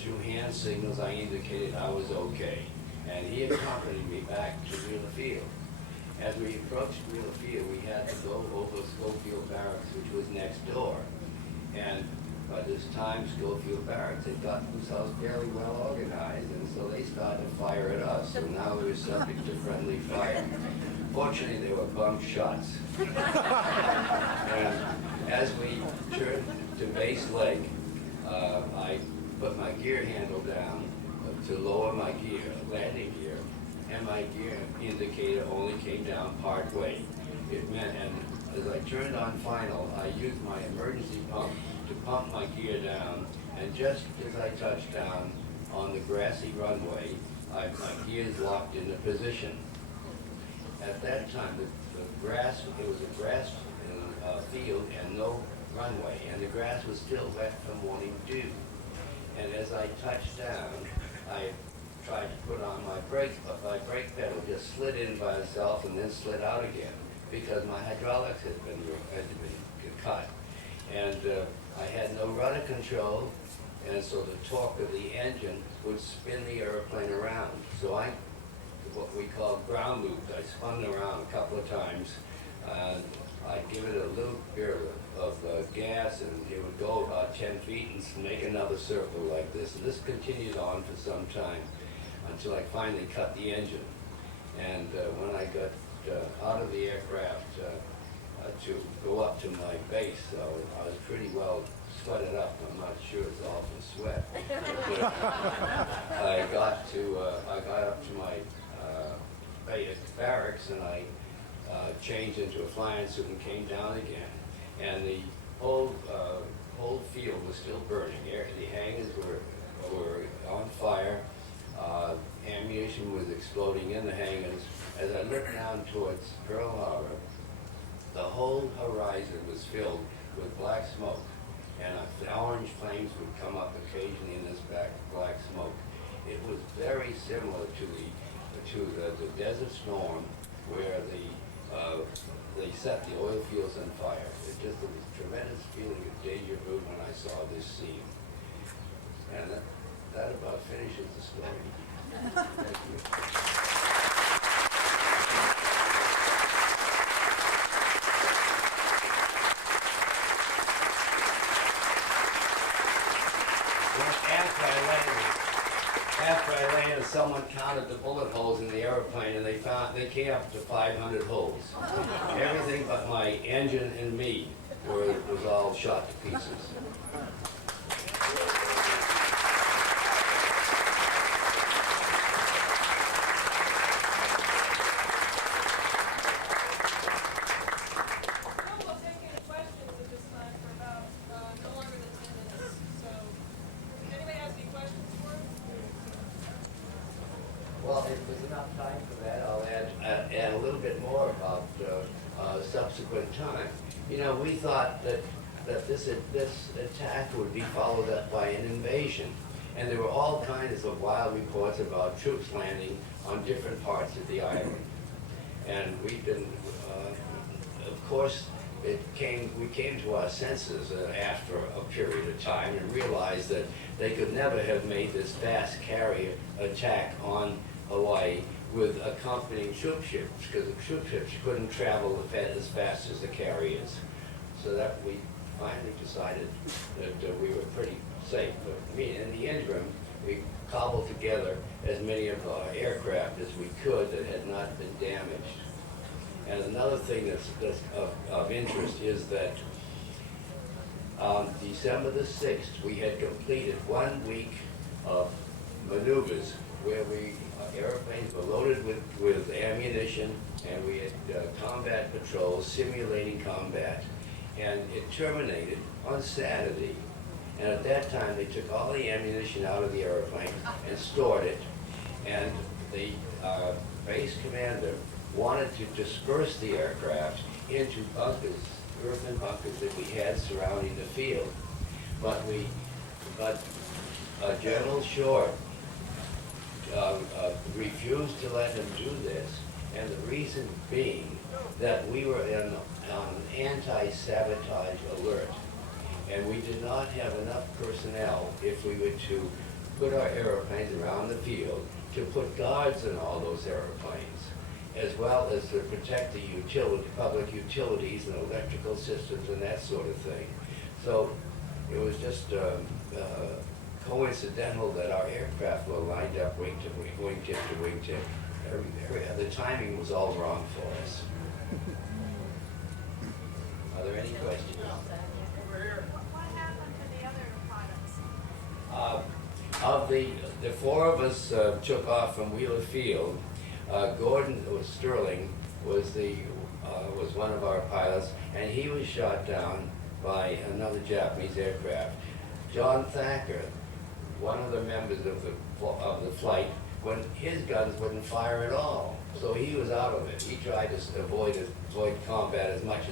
through hand signals, I indicated I was okay. And he accompanied me back to Wheeler Field. As we approached Wheeler Field, we had to go over Schofield Barracks, which was next door. And by this time, Schofield Barracks had gotten themselves fairly well organized, and so they started to fire at us. So now we were subject to friendly fire. Fortunately, they were bunk shots. And as we turned to Base Lake, I put my gear handle down to lower my gear, landing gear, and my gear indicator only came down part way. It meant, and as I turned on final, I used my emergency pump to pump my gear down, and just as I touched down on the grassy runway, my gears locked into position. At that time, it was a grass field and no runway, and the grass was still wet from morning dew. And as I touched down, I tried to put on my brakes, but my brake pedal just slid in by itself and then slid out again because my hydraulics had been cut. And I had no rudder control, and so the torque of the engine would spin the airplane around. So what we call ground looped. I spun around a couple of times. I'd give it a little bit of gas, and it would go about 10 feet and make another circle like this. And this continued on for some time until I finally cut the engine. And when I got out of the aircraft to go up to my base, so I was pretty well sweated up. I'm not sure it's all from sweat. But, I got up to my barracks, and I changed into a flying suit and came down again. And the whole field was still burning. The hangars were on fire. Ammunition was exploding in the hangars. As I looked down towards Pearl Harbor, the whole horizon was filled with black smoke, and the orange flames would come up occasionally in this black smoke. It was very similar to the Desert Storm, where they set the oil fields on fire. It just was a tremendous feeling of deja vu when I saw this scene. And that about finishes the story. Thank you. After I landed, someone counted the bullet holes in the airplane, and they came up to 500 holes. Everything but my engine and me was all shot to pieces. Well, if there's enough time for that, I'll add a little bit more about subsequent time. You know, we thought that this attack would be followed up by an invasion, and there were all kinds of wild reports about troops landing on different parts of the island. And we've been, of course, we came to our senses after a period of time and realized that they could never have made this fast carrier attack on Hawaii with accompanying troop ships, because the troop ships couldn't travel as fast as the carriers. So that we finally decided that we were pretty safe. But in the interim, we cobbled together as many of our aircraft as we could that had not been damaged. And another thing that's of interest is that on December the 6th, we had completed 1 week of maneuvers where airplanes were loaded with ammunition, and we had combat patrols simulating combat. And it terminated on Saturday. And at that time, they took all the ammunition out of the airplane and stored it. And the base commander wanted to disperse the aircraft into bunkers, earthen bunkers that we had surrounding the field. But General Short refused to let him do this, and the reason being that we were on an anti-sabotage alert, and we did not have enough personnel if we were to put our airplanes around the field, to put guards in all those airplanes, as well as to protect the public utilities and electrical systems and that sort of thing. So it was just coincidental that our aircraft were lined up wingtip to wingtip. The timing was all wrong for us. Are there any questions? Over here. What happened to the other pilots? Of the four of us took off from Wheeler Field. Gordon Sterling was one of our pilots, and he was shot down by another Japanese aircraft. John Thacker, one of the members of the flight, when his guns wouldn't fire at all, so he was out of it. He tried to avoid combat as much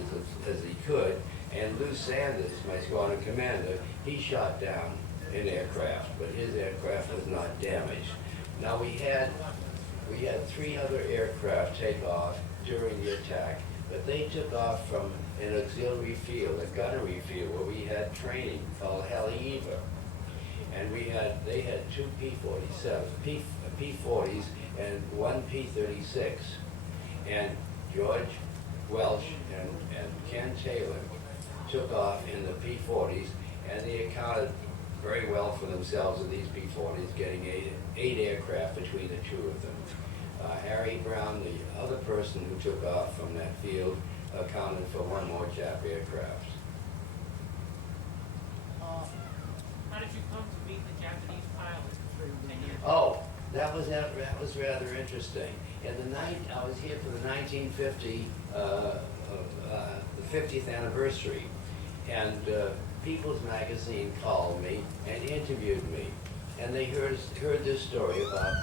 as he could. And Lou Sanders, my squadron commander, he shot down an aircraft, but his aircraft was not damaged. Now we had three other aircraft take off during the attack, but they took off from an auxiliary field, a gunnery field, where we had training called Haleiwa. And they had two P-40s and one P-36. And George Welch and Ken Taylor took off in the P-40s, and they accounted very well for themselves in these P-40s, getting eight aircraft between the two of them. Harry Brown, the other person who took off from that field, accounted for one more Jap aircraft. How did you come to meet the Japanese pilot? Oh, that was rather interesting. I was here for the 1950, the 50th anniversary, and People's Magazine called me and interviewed me, and they heard this story about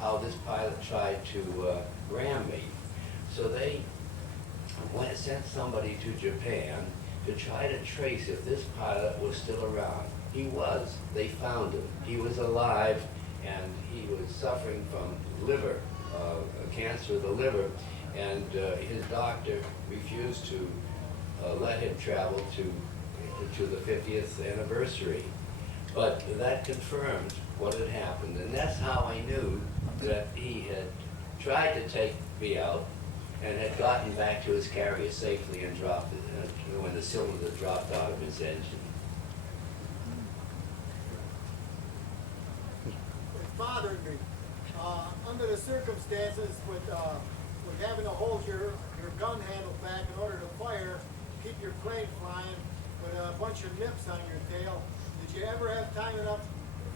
how this pilot tried to ram me. So they sent somebody to Japan to try to trace if this pilot was still around. He was. They found him. He was alive, and he was suffering from liver, cancer of the liver, and his doctor refused to let him travel to the 50th anniversary. But that confirmed what had happened, and that's how I knew that he had tried to take me out and had gotten back to his carrier safely and dropped it when the cylinder dropped out of his engine. It bothered me. Under the circumstances with having to hold your gun handle back in order to fire, keep your plane flying with a bunch of nips on your tail, did you ever have time enough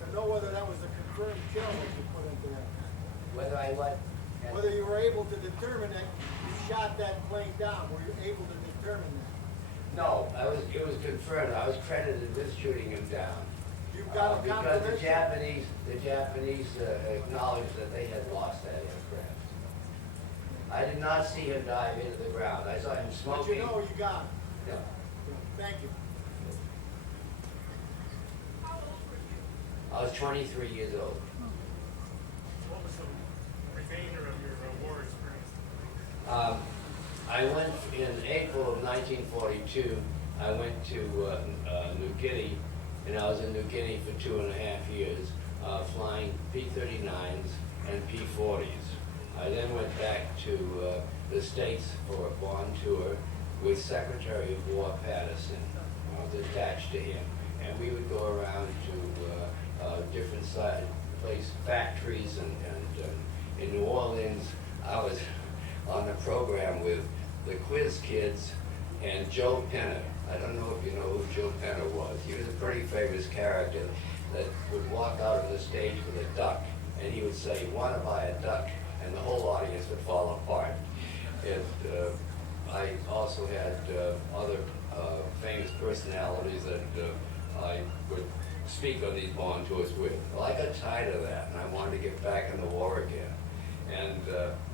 to know whether that was a confirmed kill that you put into that? Whether I what? Whether you were able to determine that you shot that plane down, were you able to determine that? No, it was confirmed. I was credited with shooting him down. You've got a because confirmation? the Japanese acknowledged that they had lost that aircraft. I did not see him dive into the ground. I saw him But smoking. you know you got it. Yeah. Thank you. How old were you? I was 23 years old. What was the remainder of your war experience? I went in April of 1942. I went to New Guinea, and I was in New Guinea for 2.5 years, flying P-39s and P-40s. I then went back to the States for a bond tour with Secretary of War Patterson. I was attached to him, and we would go around to different factories, and in New Orleans, I was on the program with the Quiz Kids and Joe Penner. I don't know if you know who Joe Penner was. He was a pretty famous character that would walk out on the stage with a duck, and he would say, "Want to buy a duck?" and the whole audience would fall apart. And I also had other famous personalities that I would speak on these bond tours with. Well, I got tired of that, and I wanted to get back in the war again. And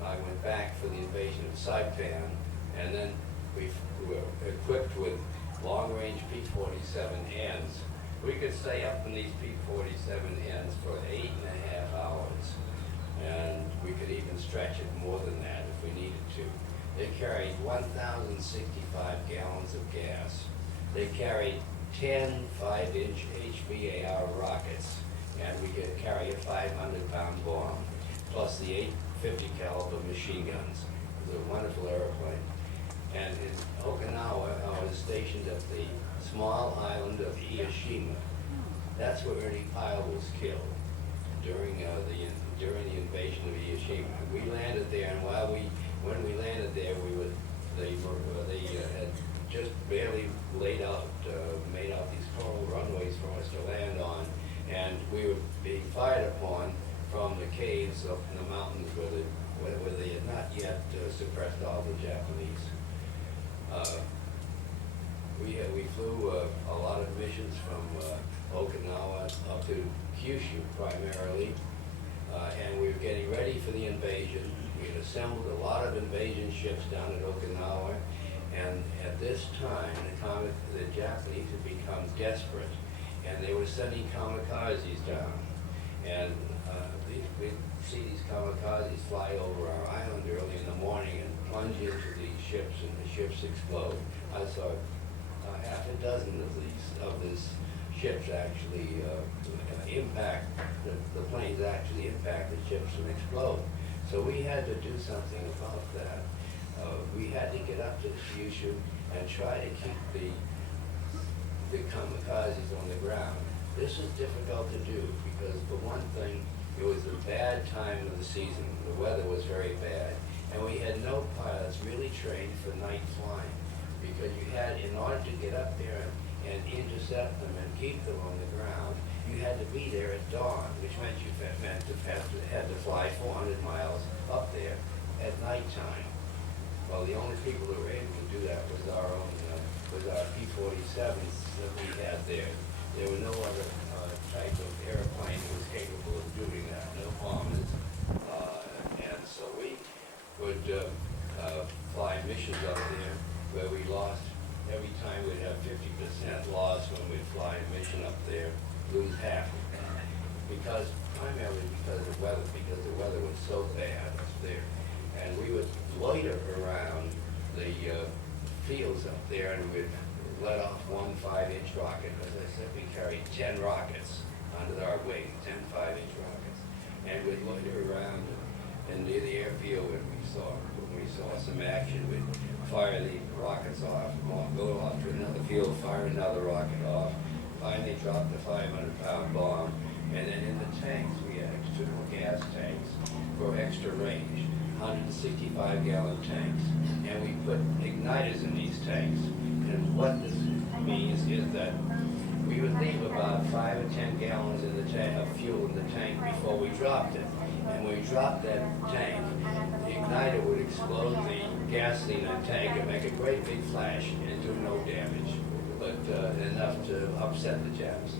I went back for the invasion of Saipan, and then we were equipped with long-range P-47Ns. We could stay up in these P-47Ns for 8.5 hours, and we could even stretch it more than that if we needed to. They carried 1,065 gallons of gas. They carried 10 5-inch HVAR rockets. and we could carry a 500-pound bomb, plus the 850 caliber machine guns. It was a wonderful airplane. And in Okinawa, I was stationed at the small island of Ieshima. That's where Ernie Pyle was killed during the invasion of Ieshima. We landed there, and when we landed there, they had just barely made out these coral runways for us to land on, and we were being fired upon from the caves up in the mountains where they had not yet suppressed all the Japanese. We flew a lot of missions from Okinawa up to Kyushu primarily, and we were getting ready for the invasion. We had assembled a lot of invasion ships down at Okinawa, and at this time the Japanese had become desperate, and they were sending kamikazes down. And we'd see these kamikazes fly over our island early in the morning and plunge into these ships, and the ships explode. I saw half a dozen of these ships actually impact, the planes actually impact the ships and explode. So we had to do something about that. We had to get up to the Kyushu and try to keep the kamikazes on the ground. This was difficult to do because, for one thing, it was a bad time of the season. The weather was very bad, and we had no pilots really trained for night flying, because you had, in order to get up there and intercept them and keep them on the ground, you had to be there at dawn, which meant you had to fly 400 miles up there at nighttime. Well, the only people who were able to do that was our P-47s that we had there. There were no other type of airplane that was capable of doing that, no bombers. And so we would fly missions up there where we lost, every time we'd have 50% loss when we'd fly a mission up there, lose half of that. Primarily because the weather was so bad up there. And we would loiter around the fields up there, and we'd let off one 5-inch rocket. As I said, we carried 10 rockets under our wing, 10 5-inch rockets. And we'd loiter around and near the airfield when we saw some action, we'd fire the rockets off, go off to another field, fire another rocket off, finally drop the 500-pound bomb, and then in the tanks, we had external gas tanks for extra range, 165-gallon tanks, and we put igniters in these tanks. And what this means is that we would leave about 5 or 10 gallons in the tank of fuel in the tank before we dropped it. And when we dropped that tank, the igniter would explode the gasoline in the tank and make a great big flash and do no damage, but enough to upset the Japs.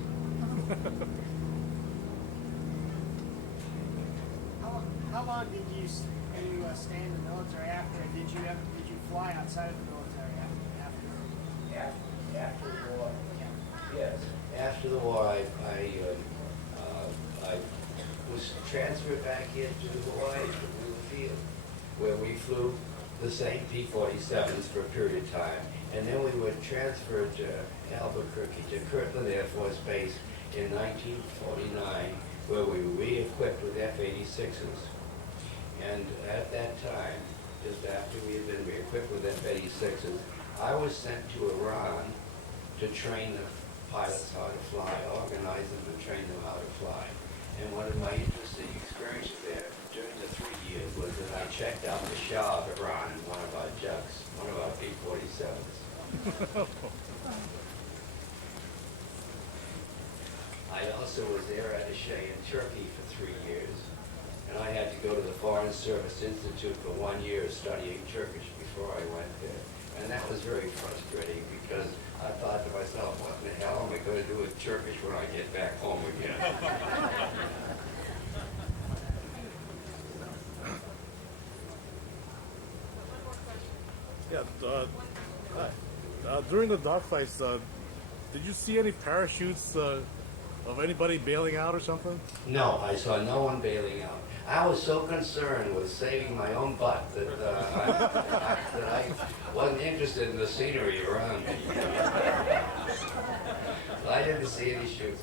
How long did you stay in the military after? Did you fly outside of the military after? After the war, yes. After the war, I was transferred back here to Hawaii, to Wheeler Field, where we flew the same P-47s for a period of time, and then we were transferred to Albuquerque, to Kirtland Air Force Base in 1949, where we were re-equipped with F-86s. And at that time, just after we had been re-equipped with F-86s, I was sent to Iran to train the pilots how to fly, organize them and train them how to fly. And one of my interesting experiences there during the 3 years was that I checked out the Shah of Iran in one of our jugs, one of our P-47s. I also was there at Attaché in Turkey for 3 years, and I had to go to the Foreign Service Institute for 1 year studying Turkish before I went there. And that was very frustrating because I thought to myself, what the hell am I going to do with Turkish when I get back home again? Yeah, during the dogfights, did you see any parachutes of anybody bailing out or something? No, I saw no one bailing out. I was so concerned with saving my own butt that I wasn't interested in the scenery around me. I didn't see any shoots.